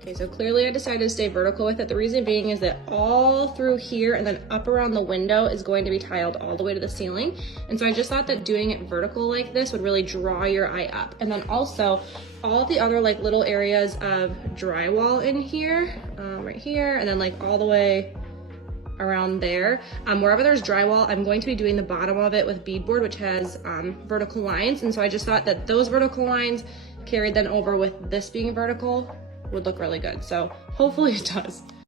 Okay, so clearly I decided to stay vertical with it. The reason being is that all through here and then up around the window is going to be tiled all the way to the ceiling. And so I just thought that doing it vertical like this would really draw your eye up. And then also all the other like little areas of drywall in here, right here, and then like all the way around there. Wherever there's drywall, I'm going to be doing the bottom of it with beadboard, which has vertical lines. And so I just thought that those vertical lines carried then over with this being vertical would look really good. So hopefully it does.